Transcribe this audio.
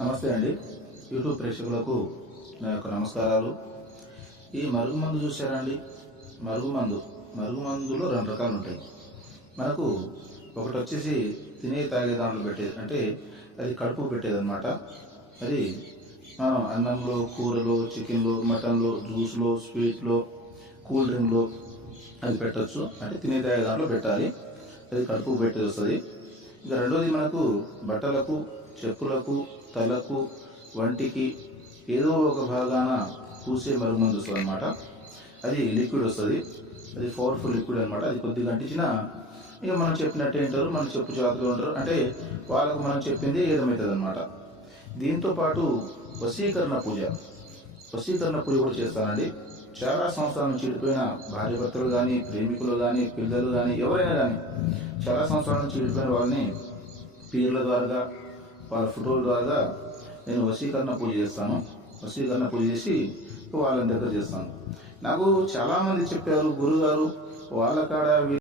నమస్తే అండి. యూట్యూబ్ ప్రేక్షకులకు నా యొక్క నమస్కారాలు. ఈ మరుగుమందు చూసారా అండి? మరుగుమందులో 2 రకాలు ఉంటాయి. మనకు ఒకటి వచ్చేసి తినే తాగే దాంట్లో పెట్టేది, అంటే అది కడుపు పెట్టేదన్నమాట. అది మనం అన్నంలో, కూరలో, చికెన్లో, మటన్లో, జ్యూస్లో, స్వీట్లో, కూల్ డ్రింక్లో అది పెట్టచ్చు. అంటే తినే తాగే దాంట్లో పెట్టాలి. అది కడుపు పెట్టేది వస్తుంది. ఇక రెండోది మనకు బట్టలకు, చెప్పులకు, తలకు, వంటికి ఏదో ఒక భాగాన పూసే మరుగుమందు వస్తుంది అనమాట. అది లిక్విడ్ వస్తుంది. అది పవర్ఫుల్ లిక్విడ్ అనమాట. అది కొద్దిగా అంటించినా ఇక మనం చెప్పినట్టు ఏంటారు, మన చెప్పు చేతులు ఉంటారు, అంటే వాళ్ళకు మనం చెప్పింది ఏదమవుతుంది అనమాట. దీంతో పాటు వశీకరణ పూజ కూడా చేస్తానండి. చాలా సంవత్సరాల నుంచి విడిపోయిన భార్యాభర్తలు కానీ, ప్రేమికులు కానీ, పిల్లలు కానీ, ఎవరైనా కానీ చాలా సంవత్సరాల నుంచి విడిపోయిన వాళ్ళని పీర్ల ద్వారా, వాళ్ళ ఫోటోల ద్వారా నేను వశీకరణ పూజ చేస్తాను. వశీకరణ పూజ చేసి వాళ్ళని దగ్గర చేస్తాను. నాకు చాలామంది చెప్పారు, గురుగారు వాళ్ళ కాడ